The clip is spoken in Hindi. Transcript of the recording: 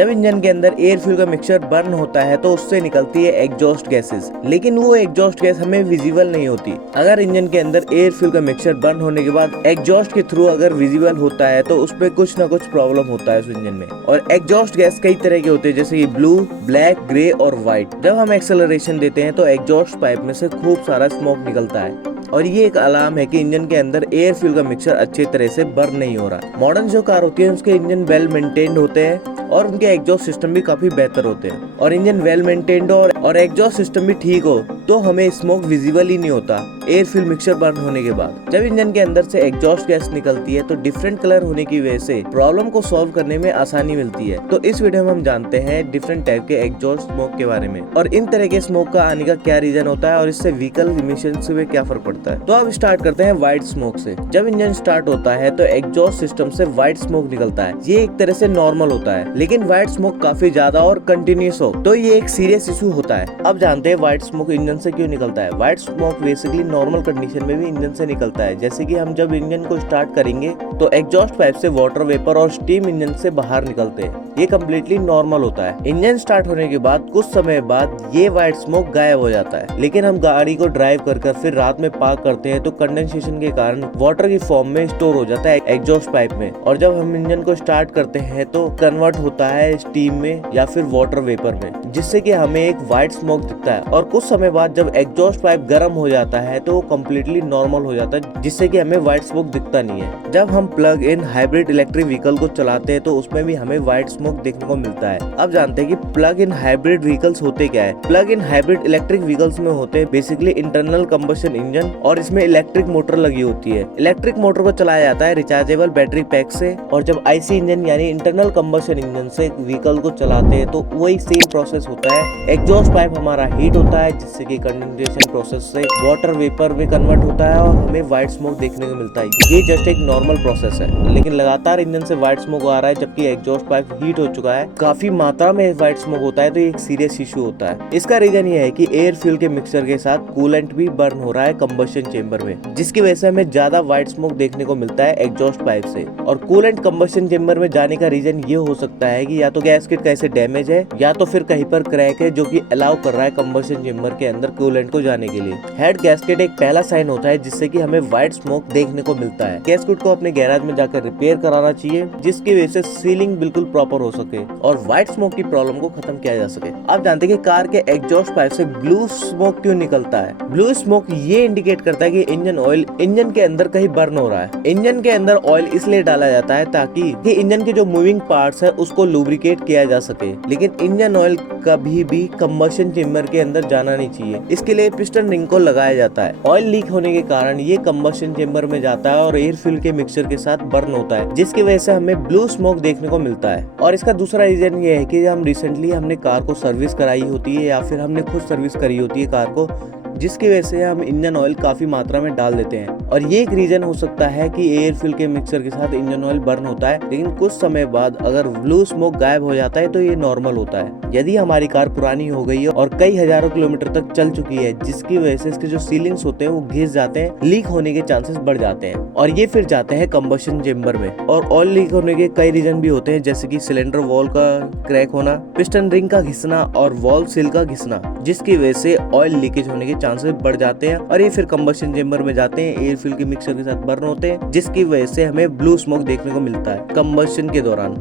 जब इंजन के अंदर एयर फ्यूल का मिक्सचर बर्न होता है तो उससे निकलती है एग्जॉस्ट गैसेस, लेकिन वो एग्जॉस्ट गैस हमें विजिबल नहीं होती। अगर इंजन के अंदर एयर फ्यूल का मिक्सचर बर्न होने के बाद एग्जॉस्ट के थ्रू अगर विजिबल होता है तो उसमें कुछ ना कुछ प्रॉब्लम होता है उस इंजन में। और एग्जॉस्ट गैस कई तरह के होते हैं, जैसे कि ब्लू, ब्लैक, ग्रे और व्हाइट। जब हम एक्सेलरेशन देते हैं तो एग्जॉस्ट पाइप में से खूब सारा स्मोक निकलता है और ये एक अलार्म है कि इंजन के अंदर एयर फ्यूल का मिक्सचर अच्छे तरह से बर्न नहीं हो रहा। मॉडर्न जो कार होती है उसके इंजन वेल मेंटेन्ड होते हैं और उनके एग्जॉस्ट सिस्टम भी काफी बेहतर होते हैं। और इंजन वेल मेंटेन्ड और एग्जॉस्ट सिस्टम भी ठीक हो तो हमें स्मोक विजिबल ही नहीं होता एयर फ्यूल मिक्सचर बर्न होने के बाद। जब इंजन के अंदर से एग्जॉस्ट गैस निकलती है तो डिफरेंट कलर होने की वजह से प्रॉब्लम को सॉल्व करने में आसानी मिलती है। तो इस वीडियो में हम जानते हैं डिफरेंट टाइप के एग्जॉस्ट स्मोक के बारे में और इन तरह के स्मोक का आने का क्या रीजन होता है और इससे व्हीकल इमिशन से क्या फर्क पड़ता है। तो अब स्टार्ट करते हैं व्हाइट स्मोक से। जब इंजन स्टार्ट होता है तो एग्जॉस्ट सिस्टम से व्हाइट स्मोक निकलता है। ये एक तरह से नॉर्मल होता है, लेकिन व्हाइट स्मोक काफी ज्यादा और कंटिन्यूस हो तो ये एक सीरियस इशू होता है। अब जानते हैं व्हाइट स्मोक इंजन से क्यों निकलता है। White smoke basically normal condition में भी इंजन से निकलता है। जैसे कि हम जब इंजन को स्टार्ट करेंगे तो एग्जॉस्ट पाइप से वाटर वेपर और स्टीम इंजन से बाहर निकलते हैं। ये कम्प्लीटली नॉर्मल होता है। इंजन स्टार्ट होने के बाद कुछ समय बाद ये व्हाइट स्मोक गायब हो जाता है, लेकिन हम गाड़ी को ड्राइव कर फिर रात में पार्क करते हैं तो कंडेंसेशन के कारण वाटर की फॉर्म में स्टोर हो जाता है एग्जॉस्ट पाइप में। और जब हम इंजन को स्टार्ट करते हैं तो कन्वर्ट होता है स्टीम में या फिर वाटर वेपर में, जिससे कि हमें एक व्हाइट स्मोक दिखता है। और कुछ समय बाद जब एग्जॉस्ट पाइप गर्म हो जाता है तो वो कम्प्लीटली नॉर्मल हो जाता है, जिससे कि हमें व्हाइट स्मोक दिखता नहीं है। जब हम plug in hybrid electric vehicle को चलाते हैं तो उसमें भी हमें व्हाइट स्मोक देखने को मिलता है। अब जानते हैं कि प्लग इन हाइब्रिड व्हीकल्स होते क्या है। Plug in hybrid electric vehicles में होते हैं बेसिकली इंटरनल कंबशन इंजन और इसमें इलेक्ट्रिक मोटर लगी होती है। इलेक्ट्रिक मोटर को चलाया जाता है रिचार्जेबल बैटरी पैक से। और जब आईसी इंजन यानी इंटरनल कंबशन इंजन से व्हीकल को चलाते हैं तो वही सेम प्रोसेस होता है। एग्जॉस्ट पाइप हमारा हीट होता है, जिससे कि कंडेंसेशन प्रोसेस से वाटर वेपर में कन्वर्ट होता है और हमें व्हाइट स्मोक देखने को मिलता है। ये जस्ट एक नॉर्मल प्रोसेस है, लेकिन लगातार इंजन से व्हाइट स्मोक आ रहा है जबकि एग्जॉस्ट पाइप हीट हो चुका है, काफी मात्रा में व्हाइट स्मोक होता है तो ये एक सीरियस इशू होता है। इसका रीजन ये है कि एयर फ्यूल के मिक्सचर के साथ कूलेंट भी बर्न हो रहा है कंबशन चेंबर में, जिसकी वजह से हमें ज्यादा व्हाइट स्मोक देखने को मिलता है एग्जॉस्ट पाइप से। और कूलेंट कंबशन चेंबर में जाने का रीजन ये हो सकता है कि या तो गैसकेट कैसे डैमेज है या तो फिर कहीं पर क्रैक है जो कि अलाउ कर रहा है कंबशन चेंबर के अंदर कूलेंट को जाने के लिए। हेड गैसकेट एक पहला साइन होता है जिससे कि हमें व्हाइट स्मोक देखने को मिलता है। गैसकेट को अपने गैराज में जाकर रिपेयर कराना चाहिए, जिसकी वजह से सीलिंग बिल्कुल प्रॉपर हो सके और व्हाइट स्मोक की प्रॉब्लम को खत्म किया जा सके। आप जानते हैं कि कार के एग्जॉस्ट पाइप से ब्लू स्मोक क्यों निकलता है। ब्लू स्मोक ये इंडिकेट करता है कि इंजन ऑयल इंजन के अंदर कहीं बर्न हो रहा है। इंजन के अंदर ऑयल इसलिए डाला जाता है ताकि इंजन के जो मूविंग पार्ट्स है उसको लुब्रिकेट किया जा सके, लेकिन इंजन ऑयल कभी भी कंबशन चेंबर के अंदर जाना नहीं चाहिए। इसके लिए पिस्टन रिंग को लगाया जाता है। ऑयल लीक होने के कारण ये कंबशन चेंबर में जाता है और एयर फ्यूल के मिक्सचर के साथ बर्न होता है, जिसकी वजह से हमें ब्लू स्मोक देखने को मिलता है। और इसका दूसरा रीजन ये है कि हम रिसेंटली हमने कार को सर्विस कराई होती है या फिर हमने खुद सर्विस करी होती है कार को, जिसकी वजह से हम इंजन ऑयल काफी मात्रा में डाल देते हैं। और ये एक रीजन हो सकता है कि एयर फ्यूल के मिक्सचर के साथ इंजन ऑयल बर्न होता है, लेकिन कुछ समय बाद अगर ब्लू स्मोक गायब हो जाता है तो ये नॉर्मल होता है। यदि हमारी कार पुरानी हो गई है और कई हजारों किलोमीटर तक चल चुकी है, जिसकी वजह से इसके जो सीलिंग्स होते हैं वो घिस जाते हैं, लीक होने के चांसेस बढ़ जाते हैं और ये फिर जाते हैं कंबशन चेंबर में। और ऑयल लीक होने के कई रीजन भी होते हैं, जैसे कि सिलेंडर वॉल का क्रैक होना, पिस्टन रिंग का घिसना और वॉल्व सील का घिसना, जिसकी वजह से ऑयल लीकेज होने के चांसेस बढ़ जाते हैं और ये फिर कंबशन चेंबर में जाते हैं, एयर फ्यूल के मिक्सचर के साथ बर्न होते हैं, जिसकी वजह से हमें ब्लू स्मोक देखने को मिलता है कंबशन के दौरान।